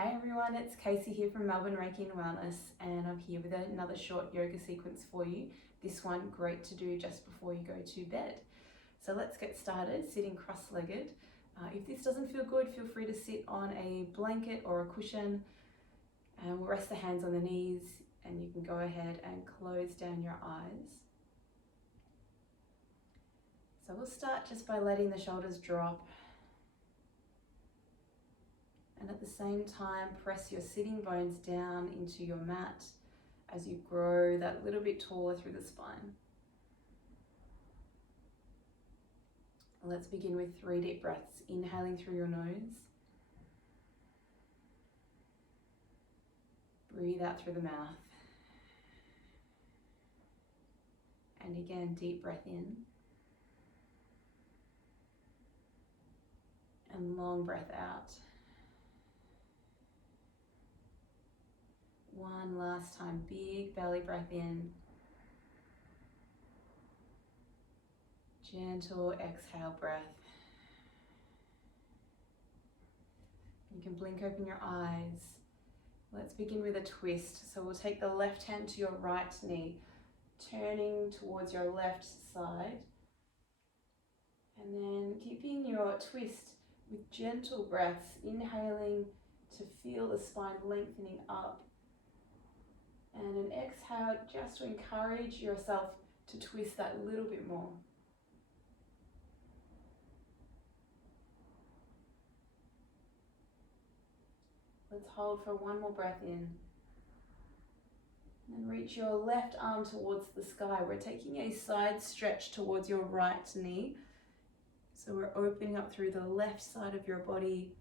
Hey everyone, it's Casey here from Melbourne Reiki and Wellness, and I'm here with another short yoga sequence for you. This one great to do just before you go to bed. So let's get started, sitting cross-legged. If this doesn't feel good, feel free to sit on a blanket or a cushion, and we'll rest the hands on the knees, and you can go ahead and close down your eyes. So we'll start just by letting the shoulders drop. And at the same time, press your sitting bones down into your mat as you grow that little bit taller through the spine. Let's begin with 3 deep breaths, inhaling through your nose. Breathe out through the mouth. And again, deep breath in. And long breath out. One last time, big belly breath in. Gentle exhale breath. You can blink open your eyes. Let's begin with a twist. So we'll take the left hand to your right knee, turning towards your left side. And then keeping your twist with gentle breaths, inhaling to feel the spine lengthening up. And an exhale just to encourage yourself to twist that little bit more. Let's hold for one more breath in. And reach your left arm towards the sky. We're taking a side stretch towards your right knee. So we're opening up through the left side of your body.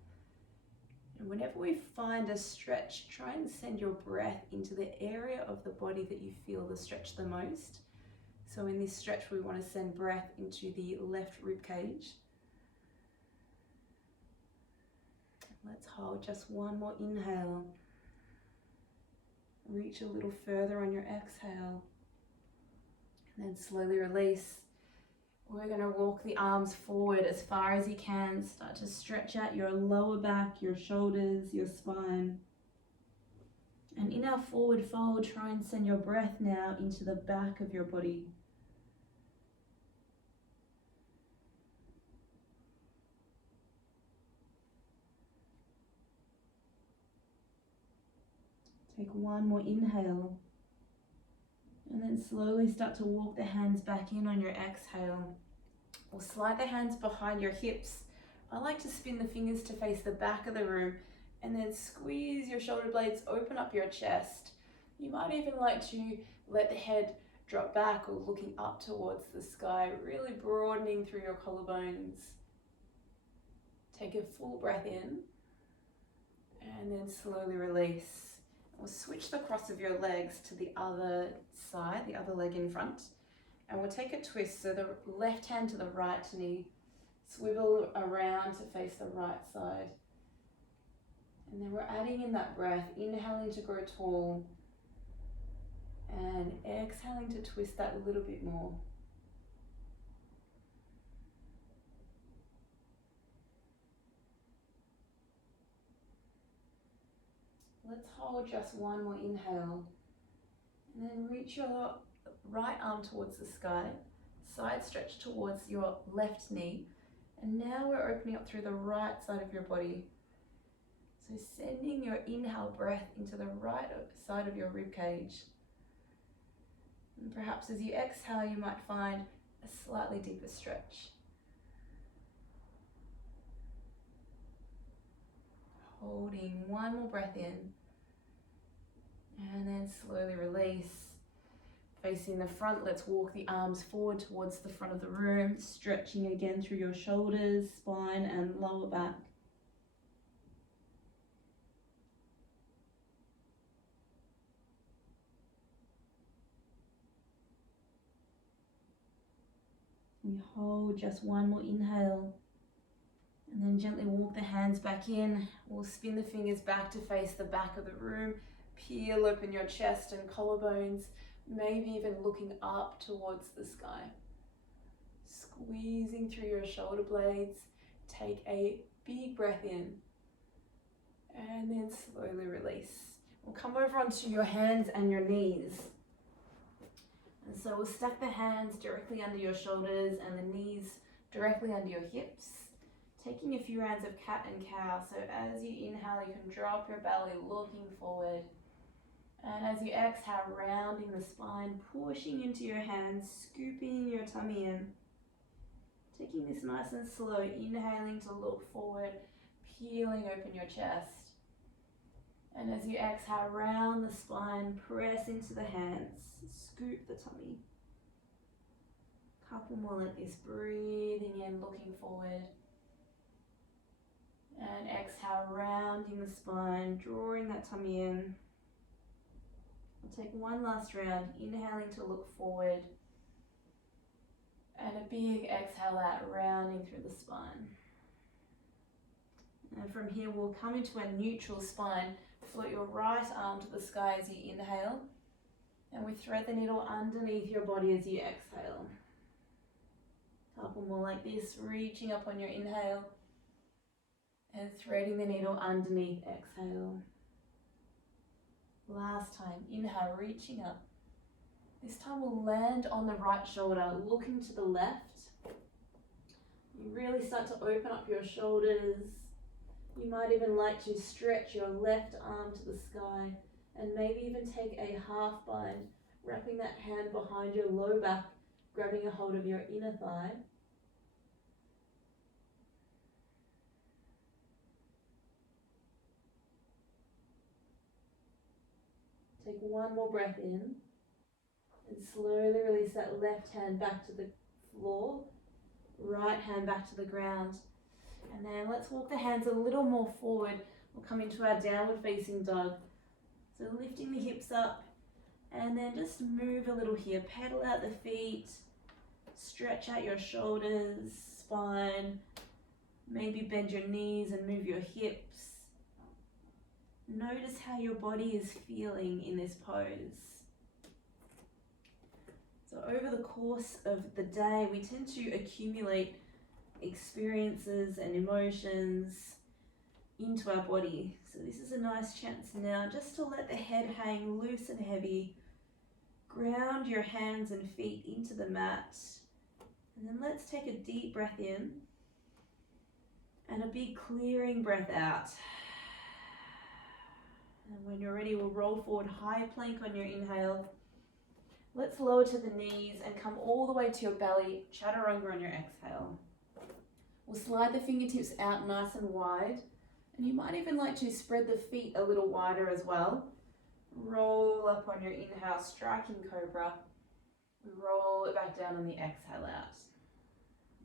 And whenever we find a stretch, try and send your breath into the area of the body that you feel the stretch the most. So in this stretch, we want to send breath into the left rib cage. Let's hold just one more inhale. Reach a little further on your exhale. And then slowly release. We're going to walk the arms forward as far as you can. Start to stretch out your lower back, your shoulders, your spine. And in our forward fold, try and send your breath now into the back of your body. Take one more inhale. And then slowly start to walk the hands back in on your exhale. Or slide the hands behind your hips. I like to spin the fingers to face the back of the room and then squeeze your shoulder blades, open up your chest. You might even like to let the head drop back or looking up towards the sky, really broadening through your collarbones. Take a full breath in and then slowly release. We'll switch the cross of your legs to the other side, the other leg in front. And we'll take a twist, so the left hand to the right knee, swivel around to face the right side. And then we're adding in that breath, inhaling to grow tall, and exhaling to twist that a little bit more. Let's hold just one more inhale, and then reach your right arm towards the sky, side stretch towards your left knee, and now we're opening up through the right side of your body. So sending your inhale breath into the right side of your rib cage. And perhaps as you exhale, you might find a slightly deeper stretch. Holding one more breath in, and then slowly release. Facing the front, let's walk the arms forward towards the front of the room, stretching again through your shoulders, spine, and lower back. We hold just one more inhale. And then gently walk the hands back in. We'll spin the fingers back to face the back of the room. Peel open your chest and collarbones, maybe even looking up towards the sky. Squeezing through your shoulder blades. Take a big breath in. And then slowly release. We'll come over onto your hands and your knees. And so we'll stack the hands directly under your shoulders and the knees directly under your hips. Taking a few rounds of cat and cow. So as you inhale, you can drop your belly looking forward. And as you exhale, rounding the spine, pushing into your hands, scooping your tummy in. Taking this nice and slow, inhaling to look forward, peeling open your chest. And as you exhale, round the spine, press into the hands, scoop the tummy. Couple more like this, breathing in, looking forward. And exhale, rounding the spine, drawing that tummy in. We'll take one last round, inhaling to look forward. And a big exhale out, rounding through the spine. And from here, we'll come into a neutral spine. Float your right arm to the sky as you inhale. And we thread the needle underneath your body as you exhale. Couple more like this, reaching up on your inhale. And threading the needle underneath, exhale. Last time, inhale, reaching up. This time we'll land on the right shoulder, looking to the left. You really start to open up your shoulders. You might even like to stretch your left arm to the sky and maybe even take a half bind, wrapping that hand behind your low back, grabbing a hold of your inner thigh. Take one more breath in and slowly release that left hand back to the floor, right hand back to the ground. And then let's walk the hands a little more forward. We'll come into our downward facing dog. So lifting the hips up and then just move a little here. Pedal out the feet, stretch out your shoulders, spine, maybe bend your knees and move your hips. Notice how your body is feeling in this pose. So over the course of the day, we tend to accumulate experiences and emotions into our body. So this is a nice chance now just to let the head hang loose and heavy. Ground your hands and feet into the mat. And then let's take a deep breath in and a big clearing breath out. And when you're ready, we'll roll forward, high plank on your inhale. Let's lower to the knees and come all the way to your belly, chaturanga on your exhale. We'll slide the fingertips out nice and wide. And you might even like to spread the feet a little wider as well. Roll up on your inhale, striking cobra. Roll it back down on the exhale out.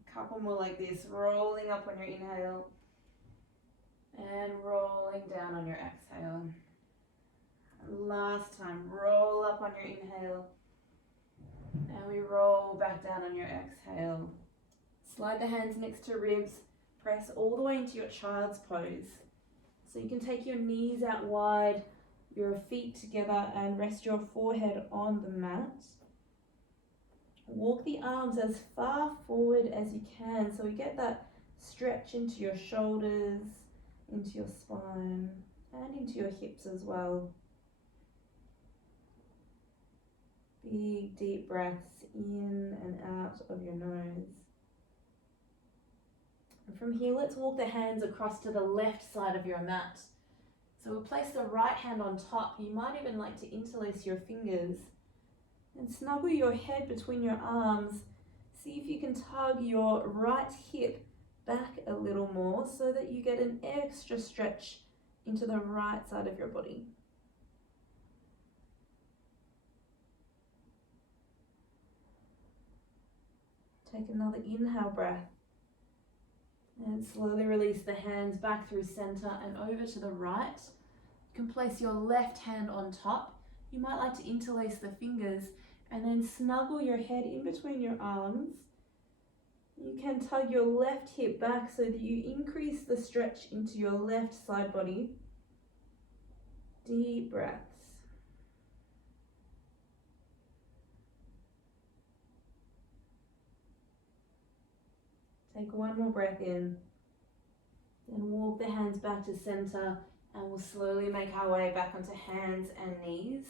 A couple more like this, rolling up on your inhale. And rolling down on your exhale. Last time, roll up on your inhale. And we roll back down on your exhale. Slide the hands next to ribs. Press all the way into your child's pose. So you can take your knees out wide, your feet together, and rest your forehead on the mat. Walk the arms as far forward as you can so we get that stretch into your shoulders, into your spine, and into your hips as well. Big deep breaths in and out of your nose. And from here, let's walk the hands across to the left side of your mat. So we'll place the right hand on top. You might even like to interlace your fingers and snuggle your head between your arms. See if you can tug your right hip back a little more so that you get an extra stretch into the right side of your body. Take another inhale breath. And slowly release the hands back through center and over to the right. You can place your left hand on top. You might like to interlace the fingers and then snuggle your head in between your arms. You can tug your left hip back so that you increase the stretch into your left side body. Deep breaths. Take one more breath in. Then walk the hands back to center And we'll slowly make our way back onto hands and knees.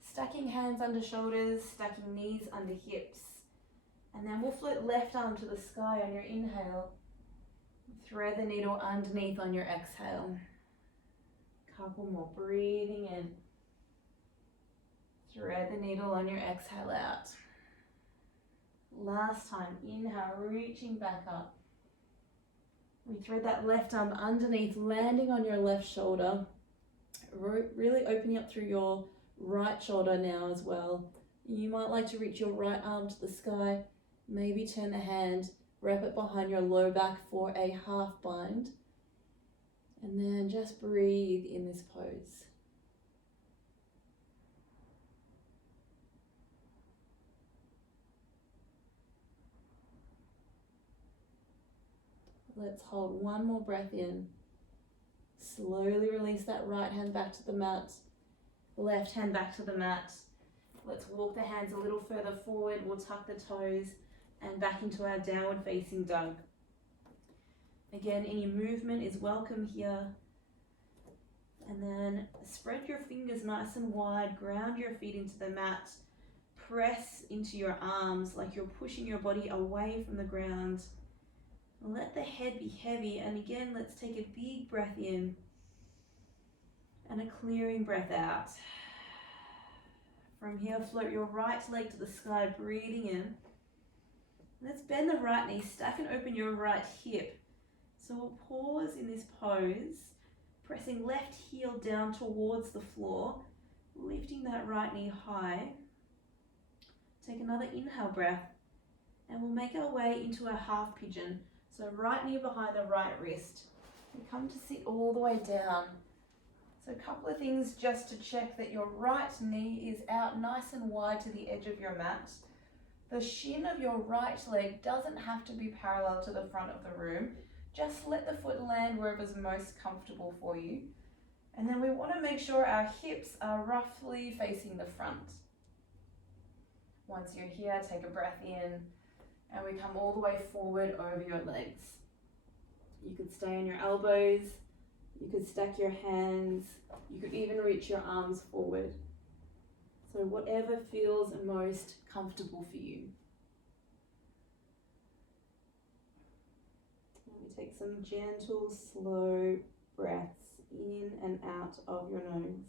Stacking hands under shoulders, stacking knees under hips. And then we'll float left arm to the sky on your inhale. Thread the needle underneath on your exhale. Couple more, breathing in. Thread the needle on your exhale out. Last time, inhale, reaching back up. We thread that left arm underneath, landing on your left shoulder. Really opening up through your right shoulder now as well. You might like to reach your right arm to the sky. Maybe turn the hand, wrap it behind your low back for a half bind. And then just breathe in this pose. Let's hold one more breath in. Slowly release that right hand back to the mat, left hand back to the mat. Let's walk the hands a little further forward. We'll tuck the toes and back into our downward facing dog. Again, any movement is welcome here. And then spread your fingers nice and wide, ground your feet into the mat. Press into your arms like you're pushing your body away from the ground. Let the head be heavy, and again, let's take a big breath in and a clearing breath out. From here, float your right leg to the sky, breathing in. Let's bend the right knee, stack and open your right hip. So we'll pause in this pose, pressing left heel down towards the floor, lifting that right knee high. Take another inhale breath, and we'll make our way into a half pigeon. So right knee behind the right wrist. We come to sit all the way down. So a couple of things just to check that your right knee is out nice and wide to the edge of your mat. The shin of your right leg doesn't have to be parallel to the front of the room. Just let the foot land wherever's most comfortable for you. And then we want to make sure our hips are roughly facing the front. Once you're here, take a breath in. And we come all the way forward over your legs. You could stay on your elbows, you could stack your hands, you could even reach your arms forward. So whatever feels most comfortable for you. And we take some gentle, slow breaths in and out of your nose.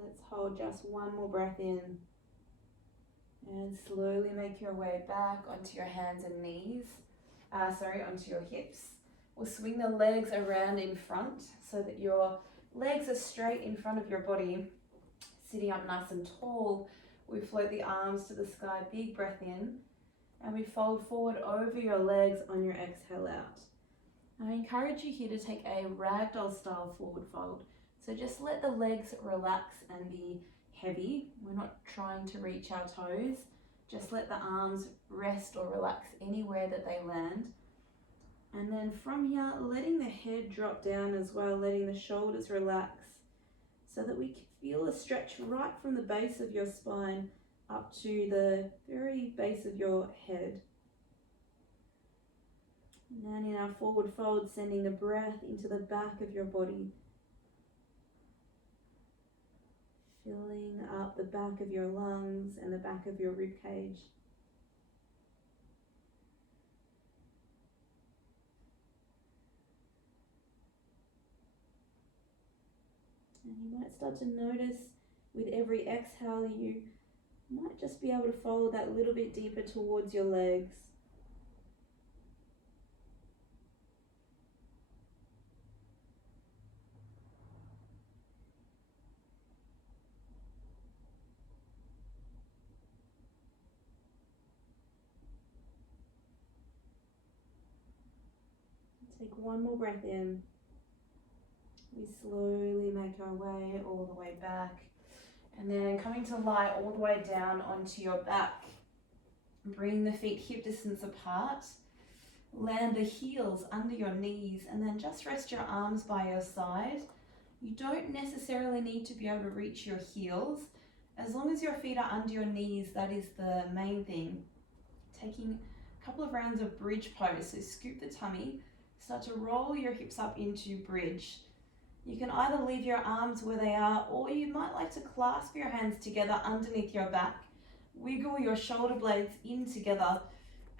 Let's hold just one more breath in and slowly make your way back onto your hands and knees, onto your hips. We'll swing the legs around in front so that your legs are straight in front of your body, sitting up nice and tall. We float the arms to the sky, big breath in, and we fold forward over your legs on your exhale out. I encourage you here to take a ragdoll style forward fold. So just let the legs relax and be heavy. We're not trying to reach our toes. Just let the arms rest or relax anywhere that they land. And then from here, letting the head drop down as well, letting the shoulders relax so that we can feel a stretch right from the base of your spine up to the very base of your head. And then in our forward fold, sending the breath into the back of your body. Filling up the back of your lungs and the back of your rib cage. And you might start to notice with every exhale, you might just be able to fold that little bit deeper towards your legs. Take one more breath in. We slowly make our way all the way back And then coming to lie all the way down onto your back. Bring the feet hip distance apart. Land the heels under your knees and then just rest your arms by your side. You don't necessarily need to be able to reach your heels. As long as your feet are under your knees, that is the main thing. Taking a couple of rounds of bridge pose. So scoop the tummy, start to roll your hips up into bridge. You can either leave your arms where they are, or you might like to clasp your hands together underneath your back. Wiggle your shoulder blades in together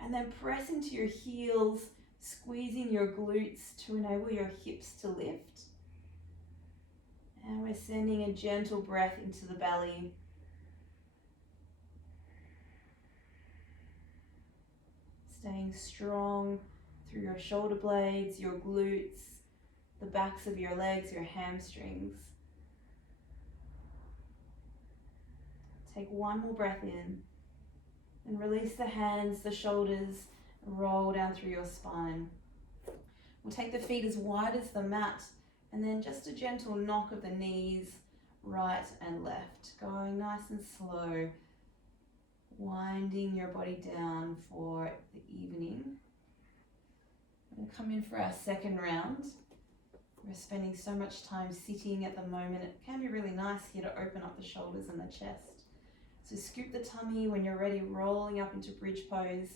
and then press into your heels, squeezing your glutes to enable your hips to lift. And we're sending a gentle breath into the belly. Staying strong through your shoulder blades, your glutes, the backs of your legs, your hamstrings. Take one more breath in and release the hands, the shoulders, and roll down through your spine. We'll take the feet as wide as the mat and then just a gentle knock of the knees, right and left, going nice and slow, winding your body down for the evening. We're going to come in for our second round. We're spending so much time sitting at the moment. It can be really nice here to open up the shoulders and the chest. So scoop the tummy when you're ready, rolling up into bridge pose.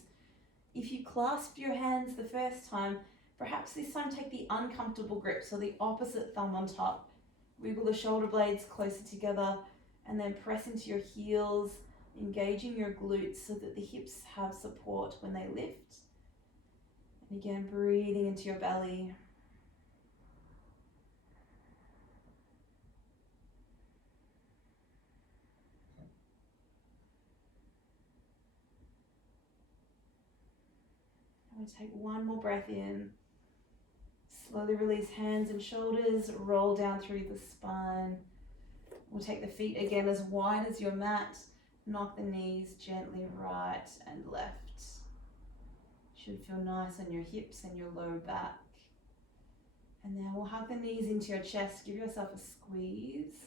If you clasp your hands the first time, perhaps this time take the uncomfortable grip, so the opposite thumb on top. Wiggle the shoulder blades closer together and then press into your heels, engaging your glutes so that the hips have support when they lift. And again, breathing into your belly. And we take one more breath in. Slowly release hands and shoulders, roll down through the spine. We'll take the feet again as wide as your mat. Knock the knees gently right and left. Should feel nice on your hips and your low back. And then we'll hug the knees into your chest. Give yourself a squeeze.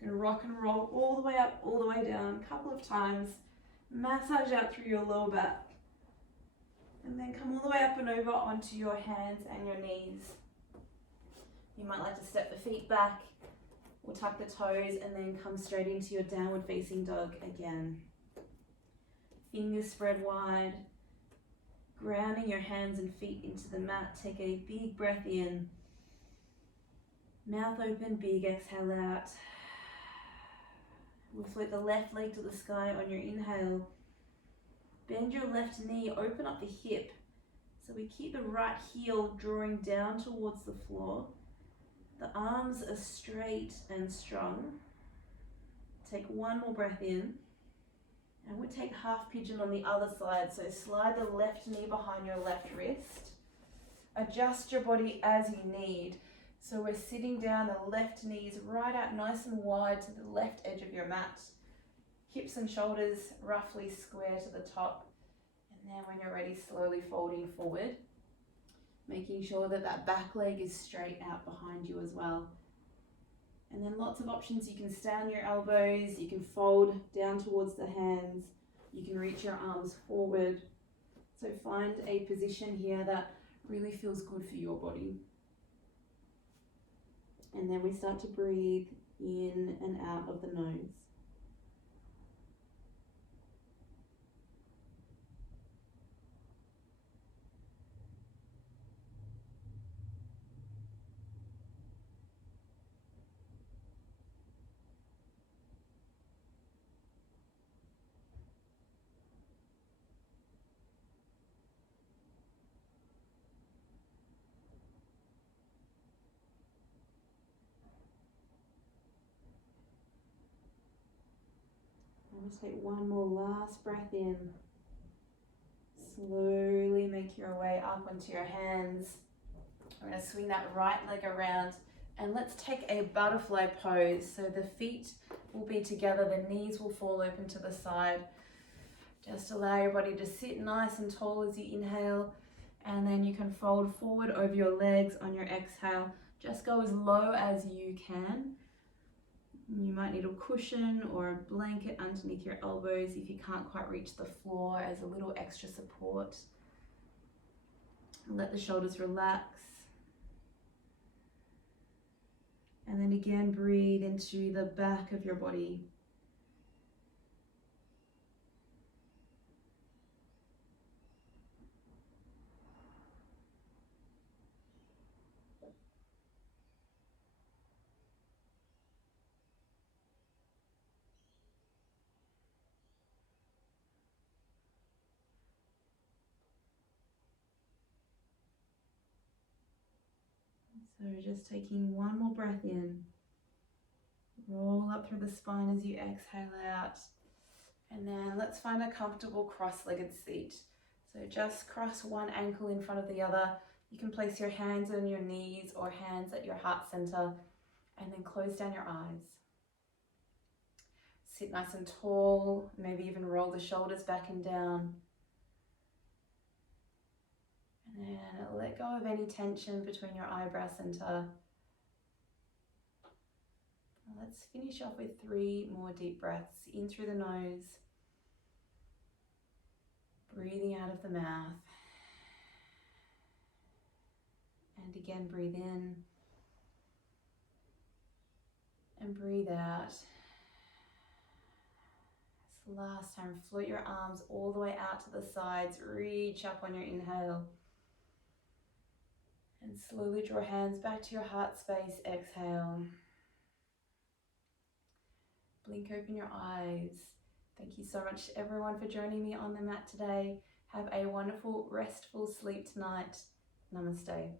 You're gonna rock and roll all the way up, all the way down, a couple of times. Massage out through your lower back. And then come all the way up and over onto your hands and your knees. You might like to step the feet back or tuck the toes and then come straight into your downward facing dog again. Fingers spread wide, grounding your hands and feet into the mat. Take a big breath in. Mouth open, big exhale out. We'll float the left leg to the sky on your inhale. Bend your left knee, open up the hip. So we keep the right heel drawing down towards the floor. The arms are straight and strong. Take one more breath in. And we'll take half pigeon on the other side. So slide the left knee behind your left wrist. Adjust your body as you need. So we're sitting down, the left knees right out nice and wide to the left edge of your mat. Hips and shoulders roughly square to the top. And then when you're ready, slowly folding forward. Making sure that that back leg is straight out behind you as well. And then lots of options. You can stay on your elbows, you can fold down towards the hands, you can reach your arms forward. So find a position here that really feels good for your body. And then we start to breathe in and out of the nose. Just take one more last breath in. Slowly make your way up onto your hands. We're going to swing that right leg around and let's take a butterfly pose. So the feet will be together, the knees will fall open to the side. Just allow your body to sit nice and tall as you inhale, and then you can fold forward over your legs on your exhale. Just go as low as you can. You might need a cushion or a blanket underneath your elbows if you can't quite reach the floor as a little extra support. Let the shoulders relax. And then again, breathe into the back of your body. So just taking one more breath in. Roll up through the spine as you exhale out. And then let's find a comfortable cross-legged seat. So just cross one ankle in front of the other. You can place your hands on your knees or hands at your heart center, and then close down your eyes. Sit nice and tall, maybe even roll the shoulders back and down. And then let go of any tension between your eyebrow center. Let's finish off with 3 more deep breaths. In through the nose, breathing out of the mouth. And again, breathe in and breathe out. This last time, float your arms all the way out to the sides. Reach up on your inhale. And slowly draw hands back to your heart space. Exhale. Blink open your eyes. Thank you so much everyone for joining me on the mat today. Have a wonderful, restful sleep tonight. Namaste.